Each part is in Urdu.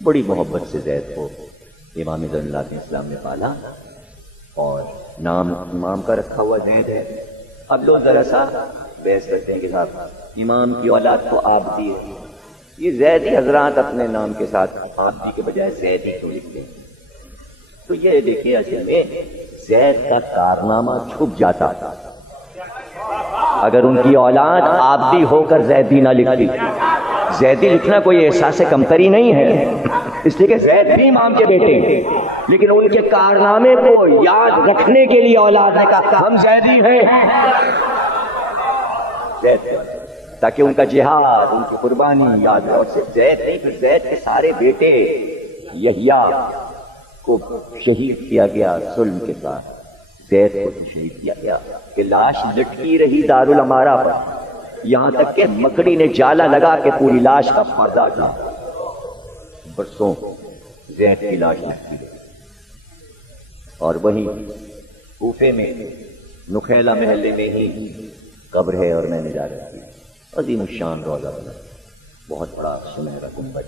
بڑی محبت سے زید کو امام زین العابدین اسلام نے پالا اور نام امام کا رکھا ہوا زید ہے۔ اب لوگ ذرا سا بحث کرتے ہیں کہ صاحب امام کی اولاد تو عابدی ہے، یہ زیدی حضرات اپنے نام کے ساتھ عابدی کے بجائے زیدی کیوں لکھتے ہیں؟ تو یہ دیکھیے اصل میں زید کا کارنامہ چھپ جاتا تھا اگر ان کی اولاد عابدی ہو کر زیدی نہ لکھتی۔ زیدی لکھنا کوئی احساس کمتری نہیں ہے، اس لیے کہ زید بھی امام کے بیٹے ہیں، لیکن ان کے کارنامے کو یاد رکھنے کے لیے اولاد نے کہا ہم زیدی ہیں، تاکہ ان کا جہاد، ان کی قربانی یاد رہے۔ اور صرف زید نہیں، پھر زید کے سارے بیٹے یحییٰ کو شہید کیا گیا ظلم کے ساتھ، زید کو شہید کیا گیا کہ لاش لٹکی رہی دارالامارہ پر، یہاں تک کہ مکڑی نے جالا لگا کے پوری لاش کا پردہ تھا۔ برسوں زید کی لاش لٹکی رہی، اور وہیں کوفے میں نخیلہ محلے میں ہی قبر ہے، اور میں نے جا رکھی عظیم الشان روضہ بنا، بہت بڑا سنہرا گنبد،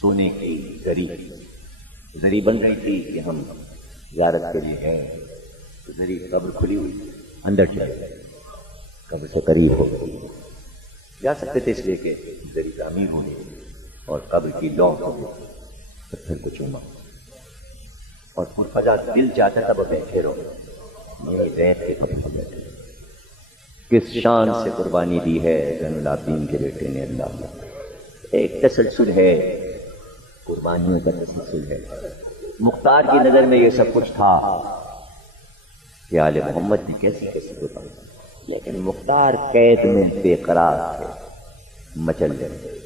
سونے کی زری بن رہی تھی کہ ہم زیارت کے لیے گئے تو زری قبر کھلی ہوئی، اندر چلے گئے، قبر سے قریب ہو گئی، جا سکتے تھے اس لیے کہ زری تعمیر ہو گئی، اور قبر کی لوح ہو گئی، پتھر کو چوما اور پرفزا دل چاہتا تھا وہ بیٹھے رہو، میری زید کے قبر پر بیٹھے۔ کس شان سے قربانی دی ہے زین العابدین کے بیٹے نے، اللہ ایک تسلسل ہے، قربانیوں کا تسلسل ہے۔ مختار کی نظر میں یہ سب کچھ تھا کہ آل محمد کی کیسی کیسی قربانی، لیکن مختار قید میں بے قرار تھے، مچل گئے،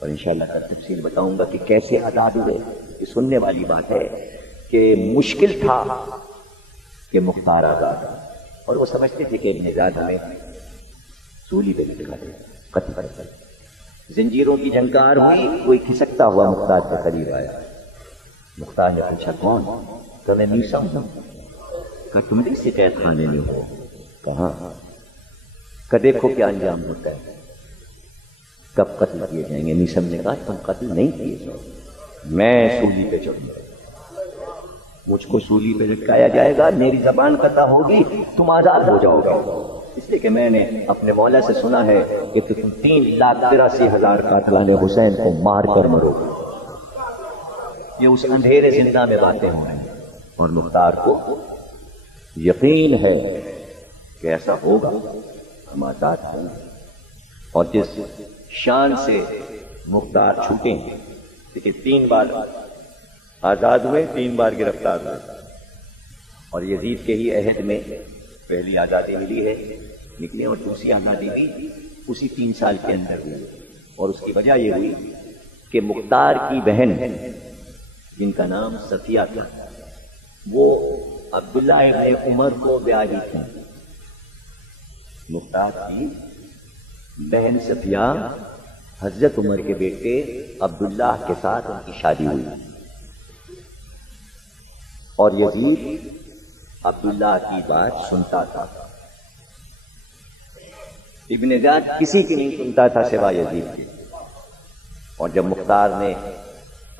اور انشاءاللہ کل تفصیل بتاؤں گا کہ کیسے آزاد ہوئے۔ یہ سننے والی بات ہے کہ مشکل تھا کہ مختار آزاد ہو، اور وہ سمجھتے تھے کہ ابن زیاد ہمیں سولی پہ لٹکا دے، قتل کر دے۔ زنجیروں کی جھنکار ہوئی، کوئی کھسکتا ہوا مختار کے قریب آیا۔ مختار نے پوچھا کون؟ کہ میں میسا ہوں۔ کہ تم بھی اسی قید خانے میں ہو؟ کہاں؟ کہ دیکھو کیا انجام ہوتا ہے، کب قتل کیے جائیں گے۔ میسم نے کہا تم قتل نہیں کیے جاؤ، میں سولی پہ چڑھوں گا، مجھ کو سولی پہ لٹکایا جائے گا، میری زبان قطع ہوگی، تم آزاد ہو جاؤ گے، اس لیے کہ میں نے اپنے مولا سے سنا ہے کہ تم 3,83,000 قاتلان حسین کو مار کر مرو گے۔ یہ اس اندھیرے زندہ میں باتیں ہو رہی ہیں، اور مختار کو یقین ہے کہ ایسا ہوگا، ہم آزاد ہیں۔ اور جس شان سے مختار چھوٹے ہیں، دیکھیے 3 بار آزاد ہوئے، 3 بار گرفتار ہوئے، اور یزید کے ہی عہد میں پہلی آزادی ملی ہے، نکلی، اور دوسری آزادی بھی اسی 3 سال کے اندر ہوئی، اور اس کی وجہ یہ ہوئی کہ مختار کی بہن جن کا نام صفیہ تھا، وہ عبداللہ ابن عمر کو بیاہی تھی۔ مختار کی بہن صفیہ حضرت عمر کے بیٹے عبداللہ کے ساتھ ان کی شادی ہوئی، اور یزید عبداللہ کی بات سنتا تھا۔ ابن زیاد کسی کی نہیں سنتا تھا سوائے یزید کے، اور جب مختار نے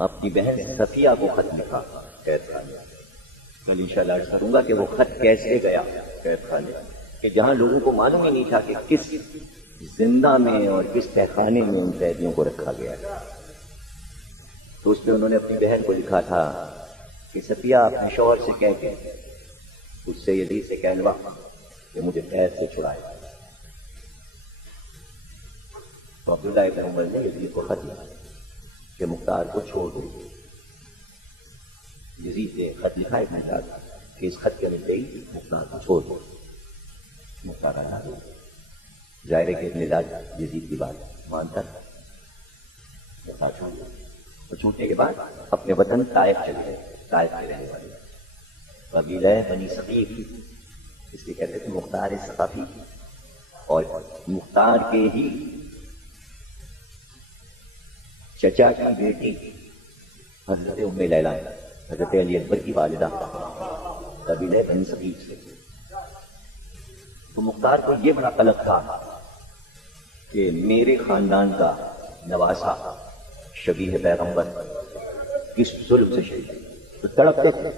اپنی بہن صفیہ کو خط لکھا قید خانے، کل انشاءاللہ عرض کروں گا کہ وہ خط کیسے گیا قید خانے، کہ جہاں لوگوں کو معلوم ہی نہیں تھا کہ کس زندہ میں اور کس تہہ خانے میں ان قیدیوں کو رکھا گیا ہے۔ تو اس پہ انہوں نے اپنی بہن کو لکھا تھا کہ صفیہ اپنے شوہر سے کہہ کے اس سے یزید سے کہلوا کہ مجھے قید سے چھڑائے۔ تو عبداللہ ابن عمر نے یزید کو خط لکھا کہ مختار کو چھوڑ دو۔ یزید نے خط لکھا ابن زیاد کہ اس خط کے ملتے ہی مختار کو چھوڑ دو، مختار آزاد ہو۔ ظاہر ہے کہ ابن زیاد یزید کی بات مانتا تھا، مختار چھوڑ دیا، اور چھوٹنے کے بعد اپنے وطن طائف چلے گئے۔ طائف کے رہنے والے قبیلہ بنی ثقیف، اس لیے کہتے تھے مختار ثقافی، اور مختار کے ہی چچا کی بیٹی حضرت ام لیلہ، حضرت علی اکبر کی والدہ، قبیلہ بنی ثقیف سے۔ تو مختار کو یہ بڑا قلق تھا کہ میرے خاندان کا نواسا شبیہ پیغمبر کس ظلم سے شہید تو تڑپتے تھے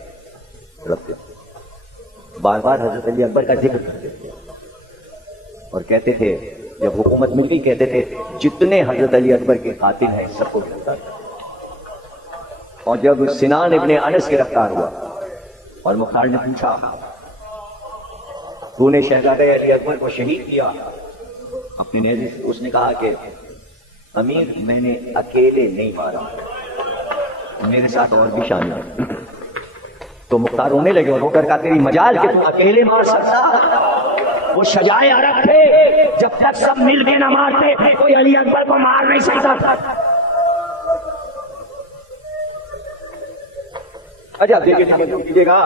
بار بار حضرت علی اکبر کا ذکر کرتے تھے اور کہتے تھے جب حکومت مل گئی کہتے تھے جتنے حضرت علی اکبر کے قاتل ہیں سب کو گرفتار کر۔ اور جب سنان ابن انس گرفتار ہوا اور مختار نے پوچھا تو نے شہزادہ علی اکبر کو شہید کیا اپنے نیزے سے، اس نے کہا کہ امیر میں نے اکیلے نہیں مارا، میرے ساتھ اور بھی شامل ہیں۔ تو مختار رونے لگے اور رو کر کہا تیری مجال کہ تم اکیلے مار سکتا، وہ شجاع عرب تھے، جب تک سب مل کے نہ مارتے کوئی علی اکبر کو مار نہیں سکتا تھا۔ اچھا دیکھیے گا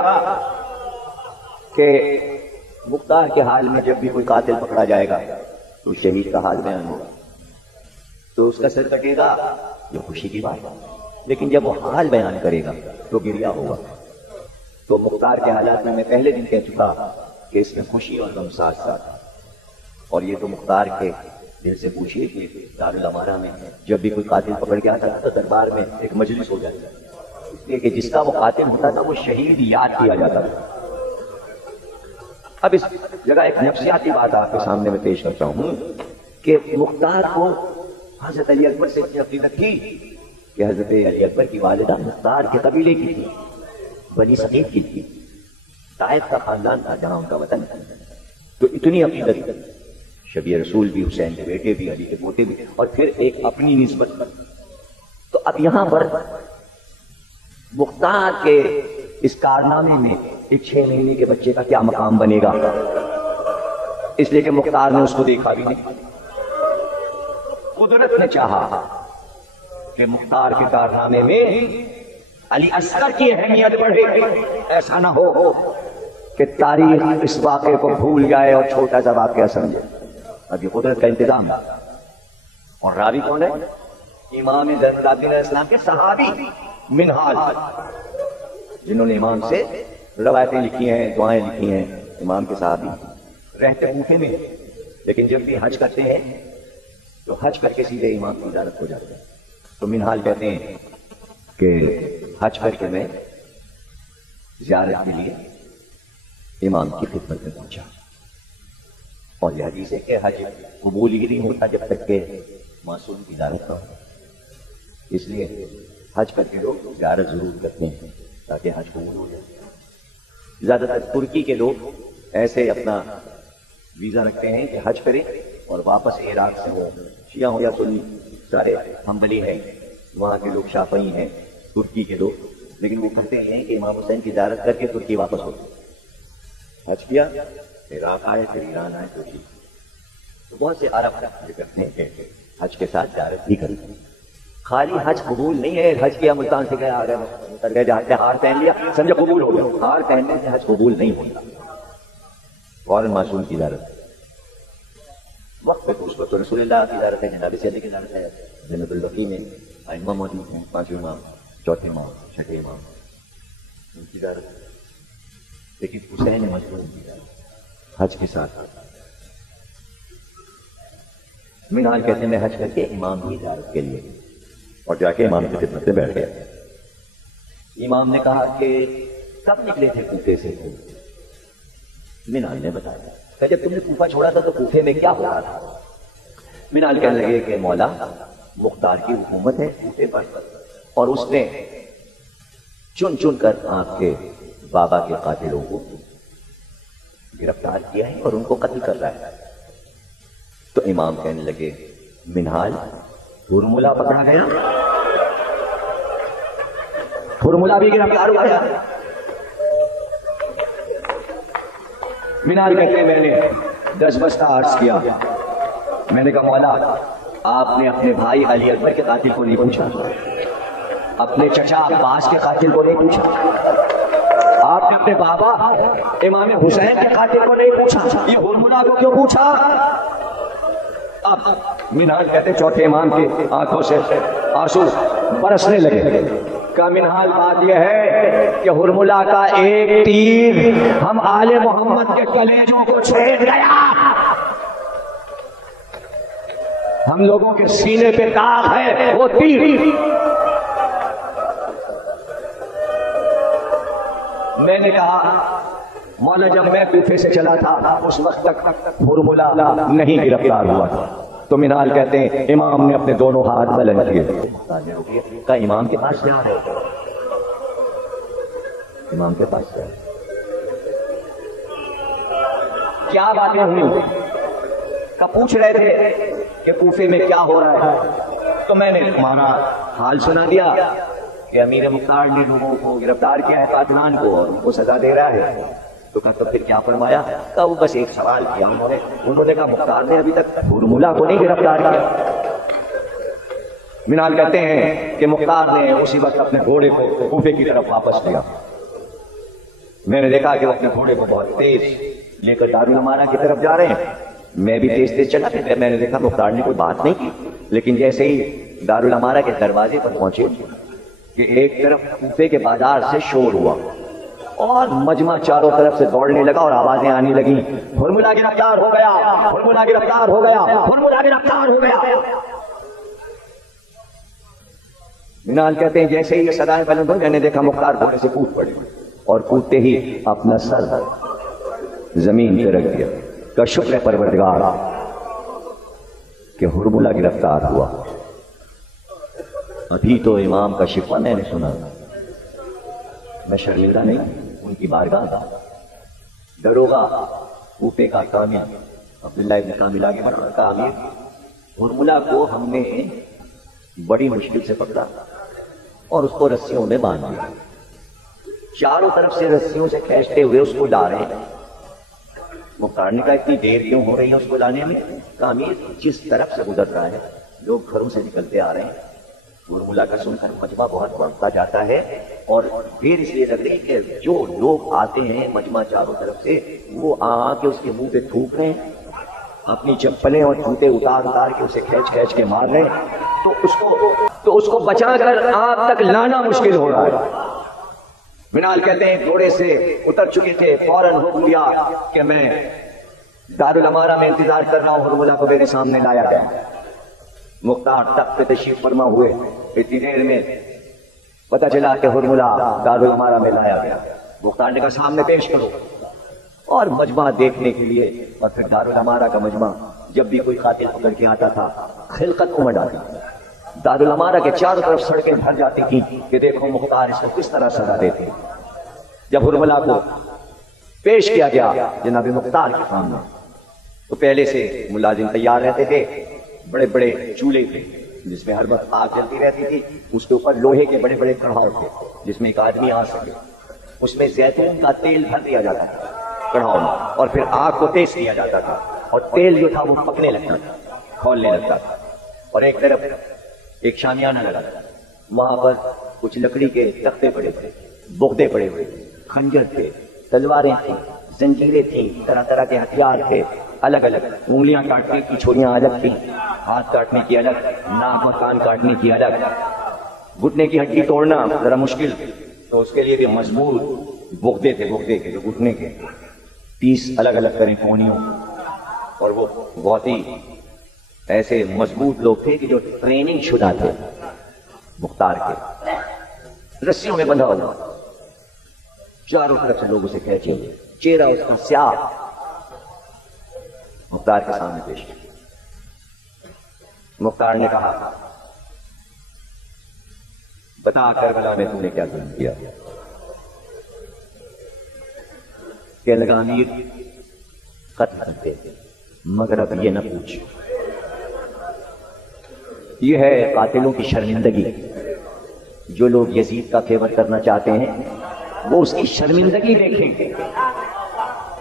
کہ مختار کے حال میں جب بھی کوئی قاتل پکڑا جائے گا تو شہید کا حال بیان ہوگا تو اس کا سر کٹے گا، یہ خوشی کی بات ہے، لیکن جب وہ حال بیان کرے گا تو گریہ ہوگا۔ تو مختار کے حالات میں پہلے دن کہہ چکا کہ اس میں خوشی اور غم ساتھ ساتھ، اور یہ تو مختار کے دل سے پوچھیے کہ دارالامارہ میں جب بھی کوئی قاتل پکڑ کے آتا تو دربار میں ایک مجلس ہو جاتا ہے، اس لیے کہ جس کا وہ قاتل ہوتا تھا وہ شہید یاد کیا جاتا تھا۔ اب اس جگہ ایک نفسیاتی بات آپ کے سامنے میں پیش کرتا ہوں کہ مختار کو حضرت علی اکبر سے اتنی عقیدت تھی کہ حضرت علی اکبر کی والدہ مختار کے قبیلے کی تھی، بنی ثقیف کی تھی، طائف کا خاندان تھا جہاں ان کا وطن تھا، تو اتنی عقیدت شبیہ رسول بھی، حسین کے بیٹے بھی، علی کے پوتے بھی، اور پھر ایک اپنی نسبت۔ تو اب یہاں پر مختار کے اس کارنامے میں ایک 6 مہینے کے بچے کا کیا مقام بنے گا، اس لیے کہ مختار نے اس کو دیکھا بھی نہیں۔ قدرت نے چاہا کہ مختار کے کارنامے میں علی اصغر کی اہمیت بڑھے، ایسا نہ ہو کہ تاریخ اس واقعے کو بھول جائے اور چھوٹا سا واقعہ سمجھے۔ اب یہ قدرت کا انتظام ہے۔ اور راوی کون ہے؟ امام زین العابدین علیہ السلام کے صحابی منہال، جنہوں نے امام سے روایتیں لکھی ہیں، دعائیں لکھی ہیں، امام کے صحابی، رہتے کوفے میں، لیکن جب بھی حج کرتے ہیں تو حج کر کے سیدھے امام کی زیارت ہو جاتے ہیں۔ تو منہال کہتے ہیں کہ حج کر کے میں زیارت کے لیے امام کی خدمت میں پہنچا، اور یہ حدیث ہے کہ حج قبول ہی نہیں ہوتا جب تک کہ معصوم کی زیارت نہ ہو، اس لیے حج کر کے لوگ زیارت ضرور کرتے ہیں تاکہ حج قبول ہو جائے۔ زیادہ تر ترکی کے لوگ ایسے اپنا ویزا رکھتے ہیں کہ حج کریں اور واپس عراق سے ہو، شیعہ ہو یا سنی، سارے حنبلی ہیں، وہاں کے لوگ شافعی ہیں، ترکی کے لوگ، لیکن وہ کہتے ہیں کہ امام حسین کی زیارت کر کے ترکی واپس ہوتے، حج کیا، عراق آئے، پھر ایران آئے، ترکی۔ تو بہت سے عرب کرتے ہیں کہ حج کے ساتھ زیارت بھی کریں۔ خالی حج قبول نہیں ہے، حج کیا ملتان سے گیا، آ گئے جہاز سے ہار پہن لیا سمجھے قبول ہو گیا، ہار پہننے سے حج قبول نہیں ہوتا، فوراً معصوم کی زیارت وقت پہ پوچھ تو رسول اللہ کی زیارت ہے، جناب سیدی کی زیارت ہے، جنت البقیع میں ائمہ موجود ہیں، 5 امام، 4 امام، 6 امام، ان کی زیارت ہے، لیکن حسین مظلوم کی زیارت حج کے ساتھ۔ منہال کہتے ہیں میں حج کر کے امام کی زیارت کے لیے، اور جا کے امام کی خدمت میں بیٹھ گیا۔ امام نے کہا کہ کب نکلے تھے کوفے سے؟ منہال نے بتایا کہ جب تم نے کوفہ چھوڑا تھا تو کوفے میں کیا ہو رہا تھا؟ منہال کہنے لگے کہ مولا مختار کی حکومت ہے کوفے پر، اور اس نے چن چن کر آپ کے بابا کے قاتلوں کو گرفتار کیا ہے اور ان کو قتل کر رہا ہے۔ تو امام کہنے لگے منہال ہرملہ پکڑا گیا، ہرملہ بھی گرفتار ہوا گیا۔ منہال کہتے ہیں میں نے 10 بستہ عرض کیا، میں نے کہا مولا آپ نے اپنے بھائی علی اکبر کے قاتل کو نہیں پوچھا، اپنے چچا عباس کے قاتل کو نہیں پوچھا، آپ نے اپنے بابا امام حسین کے قاتل کو نہیں پوچھا، یہ ہرملہ کو کیوں پوچھا؟ اب منہال کہتے چوتھے امام کی آنکھوں سے آنسو برسنے لگے۔ کا منہال بات یہ ہے کہ ہرملہ کا ایک تیر ہم آل محمد کے کلیجوں کو چھید گیا، ہم لوگوں کے سینے پہ داغ ہے وہ تیر۔ میں نے کہا مولا جب میں کوفے سے چلا تھا اس وقت تک ہرملہ نہیں گرفتار ہوا تھا. تو منال کہتے ہیں امام نے اپنے دونوں ہاتھ بلند کیے. کا امام کے پاس جا رہے, امام کے پاس جا رہے, کیا باتیں ہوئی کا پوچھ رہے تھے کہ کوفے میں کیا ہو رہا ہے. تو میں نے تمہارا حال سنا دیا کہ امیر مختار نے لوگوں کو گرفتار کیا ہے, قاتلان کو, اور ان کو سزا دے رہا ہے. تو کہا تو پھر کیا فرمایا؟ کہا وہ بس ایک سوال کیا انہوں نے کہا مختار نے ابھی تک ہرملہ کو نہیں گرفتار کیا. منال کہتے ہیں کہ مختار نے اسی وقت اپنے گھوڑے کو کوفے کی طرف واپس لیا. میں نے دیکھا کہ وہ اپنے گھوڑے کو بہت تیز لے کر دارالامارہ کی طرف جا رہے ہیں. میں بھی تیز تیز چلا, پھر میں نے دیکھا مختار نے کوئی بات نہیں کی, لیکن جیسے ہی دارالامارہ کے دروازے پر پہنچے کہ ایک طرف کوفے کے بازار سے شور ہوا اور مجمع چاروں طرف سے دوڑنے لگا اور آوازیں آنے لگیں, ہرملہ گرفتار ہو گیا, ہرملہ گرفتار ہو گیا, ہرملہ گرفتار ہو گیا. منال کہتے ہیں جیسے ہی یہ صدائیں بلند ہوئی میں نے دیکھا مختار گھوڑے سے کود پڑے اور کودتے ہی اپنا سر زمین پہ رکھ دیا. کا شکر ہے پروردگار کہ ہرملہ گرفتار ہوا. ابھی تو امام کا شکوہ میں نے سنا, میں شرمندہ نہیں, ان کی بارگاہ دروغہ کوفے کا کامل عبداللہ ابن کامل آگے بڑھا. کامل ہرملہ کو ہم نے بڑی مشکل سے پکڑا اور اس کو رسیوں میں باندھ دیا. چاروں طرف سے رسیوں سے کھینچتے ہوئے اس کو لا رہے ہیں. مختار نے کہا اتنی دیر کیوں ہو رہی ہے اس کو لانے میں؟ کامل جس طرف سے گزر رہا ہے لوگ گھروں سے نکلتے آ رہے ہیں, ہرملہ کا سن کر مجمع بہت بڑھتا جاتا ہے اور دیر اس لیے لگ رہی کہ جو لوگ آتے ہیں مجمع چاروں طرف سے وہ آ کے اس کے منہ پہ تھوک رہے ہیں, اپنی چپلیں اور جوتے اتار اتار کے اسے کھینچ کھینچ کے مار رہے ہیں. تو اس کو بچا کر آپ تک لانا مشکل ہو رہا ہے. منال کہتے ہیں گھوڑے سے اتر چکے تھے, فوراً حکم دیا کہ میں دارالامارہ میں انتظار کر رہا ہوں. ہرملہ کو میرے سامنے لایا گیا. مختار تخت پہ تشریف فرما ہوئے, اتنی دیر میں پتہ چلا کہ ہرملہ دارالامارہ میں لایا گیا. مختار نے کہا سامنے پیش کرو, اور مجمع دیکھنے کے لیے. اور پھر دارالامارہ کا مجمع جب بھی کوئی قاتل پکڑ کے آتا تھا خلقت امڑ آتی. دارالامارہ کے چاروں طرف سڑکیں بھر جاتی تھیں کہ دیکھو مختار اس کو کس طرح سزا دیتے. جب ہرملہ کو پیش کیا گیا جناب مختار کے سامنے تو پہلے سے ملازم تیار رہتے تھے. بڑے بڑے چولہے تھے جس میں ہر وقت آگ جلتی رہتی تھی. اس کے اوپر لوہے کے بڑے بڑے کڑھاؤ تھے جس میں ایک آدمی آ سکے. اس میں زیتون کا تیل بھر دیا جاتا تھا کڑھاؤ میں, اور پھر آگ کو تیز کیا جاتا تھا اور تیل جو تھا وہ پکنے لگتا تھا, کھولنے لگتا تھا. اور ایک طرف ایک شامیانہ لگا تھا, وہاں پر کچھ لکڑی کے تختے پڑے پڑے, بغدے پڑے ہوئے, خنجر تھے, تلواریں تھیں, زنجیریں تھیں, طرح طرح کے ہتھیار تھے. الگ الگ انگلیاں کاٹنے کی چھریاں الگ تھیں, ہاتھ کاٹنے کی الگ, ناک اور کان کاٹنے کی الگ, گھٹنے کی ہڈی توڑنا ذرا مشکل, تو اس کے لیے بھی مضبوط بغدے تھے, بغدے کے جو گھٹنے کے 30 الگ الگ طرح کونیوں. اور وہ بہت ہی ایسے مضبوط لوگ تھے کہ جو ٹریننگ شدہ تھے مختار کے. رسیوں میں بندھا ہوا, چاروں طرف سے لوگ اسے کھینچے, چہرہ اس کا سیاہ مختار کے سامنے پیش کیا. مختار نے کہا بتا کربلا میں تم نے کیا ظلم کیا؟ کہ لگا امیر قتل کرتے مگر اب یہ نہ پوچھ. یہ ہے قاتلوں کی شرمندگی. جو لوگ یزید کا فیور کرنا چاہتے ہیں وہ اس کی شرمندگی دیکھیں گے.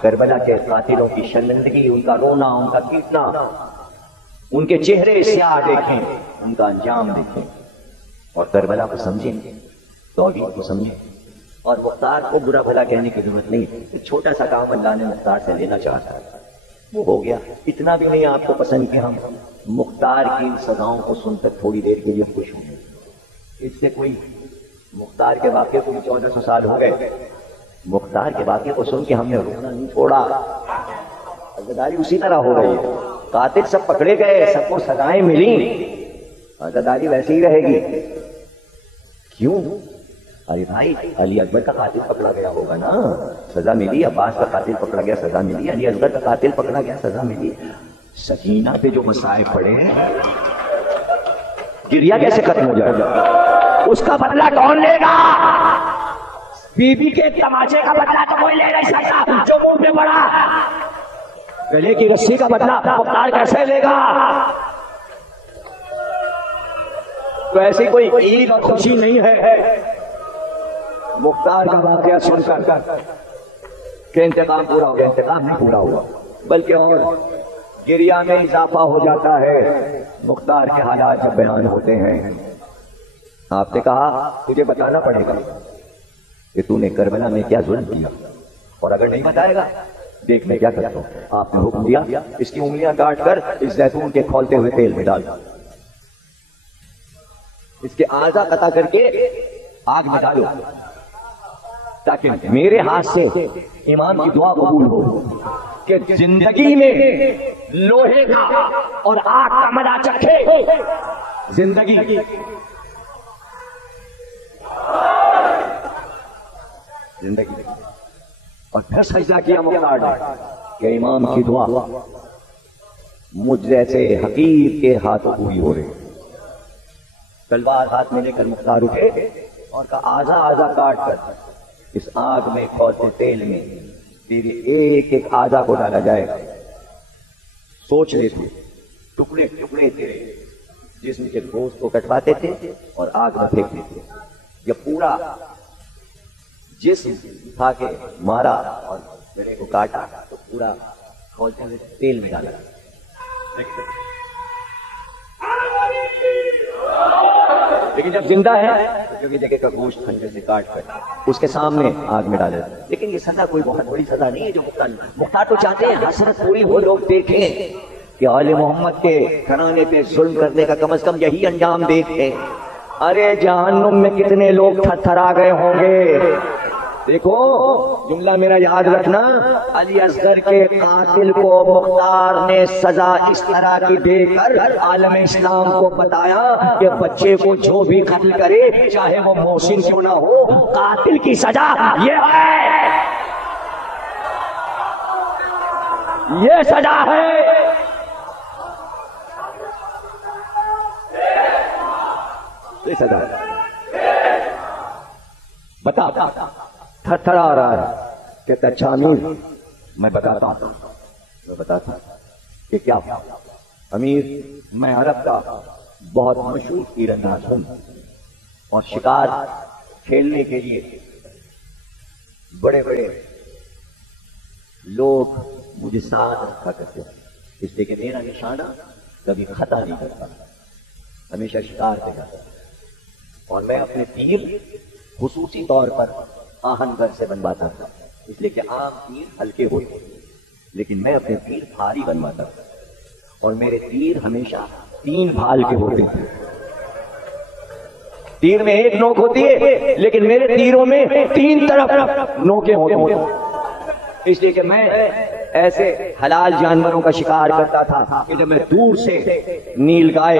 کربلا کے قاتلوں کی شرمندگی, ان کا رونا, ان کا پیٹنا, ان کے چہرے سیاہ دیکھیں, ان کا انجام دیکھیں اور کربلا کو سمجھیں, توحید کو سمجھیں. اور مختار کو برا بھلا کہنے کی ضرورت نہیں. چھوٹا سا کام اللہ نے مختار سے لینا چاہتا ہے, وہ ہو گیا. اتنا بھی نہیں آپ کو پسند کہ ہم مختار کی سزاؤں کو سن کر تھوڑی دیر کے لیے خوش ہوں. اس سے کوئی مختار کے واقعے کو 1400 سال ہو گئے. مختار کے واقعے کو سن کے ہم نے رونا نہیں چھوڑا. عزاداری اسی طرح ہو رہی ہے. قاتل سب پکڑے گئے, سب کو سزائیں ملی, عزاداری ویسے ہی رہے گی. کیوں؟ ارے بھائی علی اکبر کا قاتل پکڑا گیا ہوگا نا، سزا ملی، عباس کا قاتل پکڑا گیا سزا ملی، علی اکبر کا قاتل پکڑا گیا سزا ملی، سکینہ پہ جو مصائب پڑے ہیں گریا کیسے ختم ہو جائے گا؟ اس کا بدلہ کون لے گا؟ بی بی کے تماچے کا بدلہ تو کوئی لے نہیں سکتا جو منہ پہ پڑا، گلے کی رسی کا بدلہ مختار کیسے لے گا؟ تو ایسی کوئی عید اور خوشی نہیں ہے مختار کا واقعہ سن کر کہ انتقام پورا ہو گیا، انتقام نہیں پورا ہوا بلکہ اور گریا میں اضافہ ہو جاتا ہے۔ مختار کے حالات جب بیان ہوتے ہیں، آپ نے کہا تجھے بتانا پڑے گا کہ تو نے کربلا میں کیا ظلم کیا، اور اگر نہیں بتائے گا دیکھ میں کیا کرتا ہوں۔ آپ نے حکم دیا اس کی انگلیاں کاٹ کر اس زیتون کے کھولتے ہوئے تیل میں ڈال، اس کے اعضا قطع کر کے آگ میں ڈالو تاکہ میرے ہاتھ سے امام کی دعا قبول ہو کہ زندگی میں لوہے کا اور آگ کا مزہ چکھے زندگی۔ اور پھر سجدہ کیا مختار نے کہ امام کی دعا مجھ جیسے حقیر کے ہاتھوں پوری ہو رہی۔ تلوار ہاتھ میں لے کر مختار اٹھے اور کہا آزا آزا کاٹ کر اس آگ میں کھولتے تیل میں تیرے ایک ایک آزا کو ڈالا جائے گا۔ سوچ لیتے ٹکڑے ٹکڑے تیرے جسم کے گوشت کو کٹواتے تھے اور آگ میں پھینکتے تھے، جب پورا جسم اٹھا کے مارا اور گلے کو کاٹا تو پورا کھولتے ہوئے تیل میں ڈالا۔ لیکن جب زندہ ہے تو جگہ جگہ کا گوشت خنجر سے کاٹ کر اس کے سامنے آگ میں ڈالے۔ لیکن یہ سزا کوئی بہت بڑی سزا نہیں ہے جو مختار تو چاہتے ہیں حسرت پوری ہو، لوگ دیکھیں کہ آل محمد کے گھرانے پہ ظلم کرنے کا کم از کم یہی انجام دیکھیں۔ ارے جہنم میں کتنے لوگ تھر تھر آ گئے ہوں گے۔ دیکھو جملہ میرا یاد رکھنا، علی اصغر کے قاتل کو مختار نے سزا اس طرح کی دے کر عالم اسلام کو بتایا کہ بچے کو جو بھی قتل کرے چاہے وہ محسن کیوں نہ ہو، قاتل کی سزا یہ ہے، یہ سزا ہے۔ یہ سزا بتا تھر تھر آ رہا ہے، کہتا اچھا امیر میں بتاتا ہوں کہ کیا امیر، میں عرب کا بہت مشہور تیر انداز ہوں اور شکار کھیلنے کے لیے بڑے بڑے لوگ مجھے ساتھ رکھا کرتے ہیں، اس لیے کہ میرا نشانہ کبھی خطا نہیں کرتا، ہمیشہ شکار پہ جاتا اور میں اپنے تیر خصوصی طور پر آہن گر سے بنواتا تھا، اس لیے کہ عام تیر ہلکے ہوتے لیکن میں اپنے تیر بھاری بنواتا تھا اور میرے تیر ہمیشہ 3 بھال کے ہوتے تھے۔ تیر میں ایک نوک ہوتی ہے لیکن میرے تیروں میں 3 طرف نوکیں ہوتی ہیں، اس لیے کہ میں ایسے حلال جانوروں کا شکار کرتا تھا کہ جب میں دور سے نیل گائے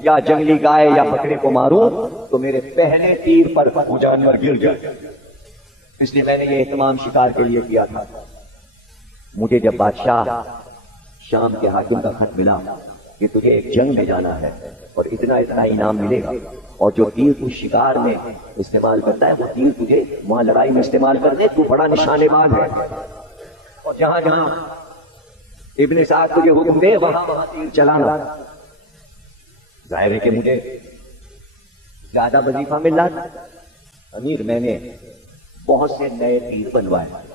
یا جنگلی گائے یا بکرے کو ماروں تو میرے پہلے تیر پر وہ جانور گر جائے، اس لیے میں نے یہ اہتمام شکار کے لیے کیا تھا۔ مجھے جب بادشاہ شام کے حاکم کا خط ملا کہ تجھے ایک جنگ میں جانا ہے اور اتنا اتنا انعام ملے گا اور جو تیر تو شکار میں استعمال کرتا ہے وہ تیر تجھے وہاں لڑائی میں استعمال کر دے، تو بڑا نشانے باز ہے، اور جہاں جہاں ابن سعد تجھے حکم دے وہاں وہاں تیر چلانا۔ ظاہر ہے کہ مجھے زیادہ وظیفہ مل رہا تھا، امیر میں نے بہت سے نئے تیر بنوائے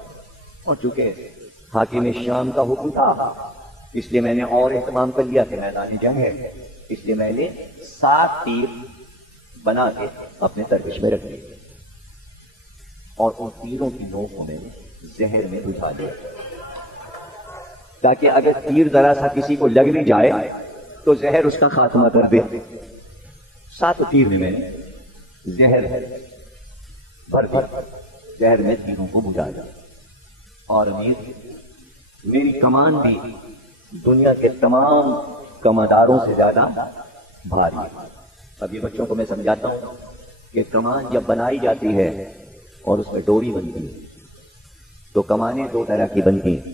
اور چونکہ حاکم شام کا حکم تھا اس لیے میں نے اور اہتمام کر لیا کہ میدان جنگ ہے، اس لیے میں نے 7 تیر بنا کے اپنے ترکش میں رکھ لیے اور ان تیروں کی نوکوں میں زہر میں بجھا دیا تاکہ اگر تیر ذرا سا کسی کو لگ بھی جائے تو زہر اس کا خاتمہ کر دے۔ 7 تیر میں نے زہر بھر زہر میں تیروں کو بجھا دیا، اور میری کمان بھی دنیا کے تمام کمانداروں سے زیادہ بھاری ہے۔ اب یہ بچوں کو میں سمجھاتا ہوں کہ کمان جب بنائی جاتی ہے اور اس میں ڈوری بنتی ہے تو کمانیں دو طرح کی بنتی ہیں.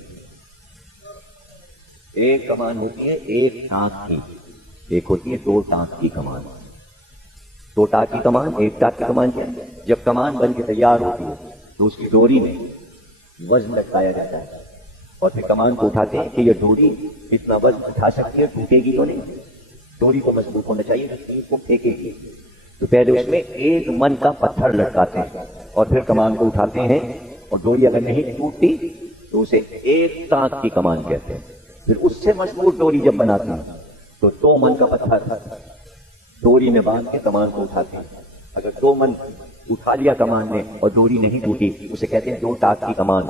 ایک کمان ہوتی ہے ایک ٹانک کی، ایک ہوتی ہے دو ٹانک کی کمان. دو ٹانک کی کمان، ایک ٹانک کی کمان کیا؟ جب کمان بن کے تیار ہوتی ہے تو اس کی ڈوری میں وزن لٹکایا جاتا ہے اور پھر کمان کو اٹھاتے ہیں کہ یہ ڈوری اتنا وزن اٹھا سکتی ہے، ٹوٹے گی تو نہیں. ڈوری کو مضبوط ہونا چاہیے، تیر کو پھینکے گی. تو پہلے اس میں ایک من کا پتھر لٹکاتے ہیں اور پھر کمان کو اٹھاتے ہیں، اور ڈوری اگر نہیں ٹوٹتی تو اسے ایک ٹانک کی کمان کہتے ہیں. پھر اس سے مضبوط ڈوری جب بناتے ہیں تو 2 من کا پتھر ڈوری میں باندھ کے کمان کو اٹھاتے ہیں. اگر 2 من اٹھا لیا کمان نے اور ڈوری نہیں ٹوٹی اسے کہتے ہیں 2 ٹانک کی کمان.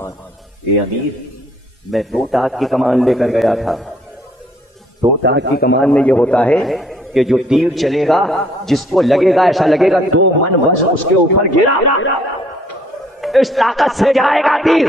اے امیر، میں 2 ٹانک کی کمان لے کر گیا تھا. 2 ٹانک کی کمان میں یہ ہوتا ہے کہ جو تیر چلے گا جس کو لگے گا ایسا لگے گا 2 من وزن اس کے اوپر گرا، اس طاقت سے جائے گا تیر.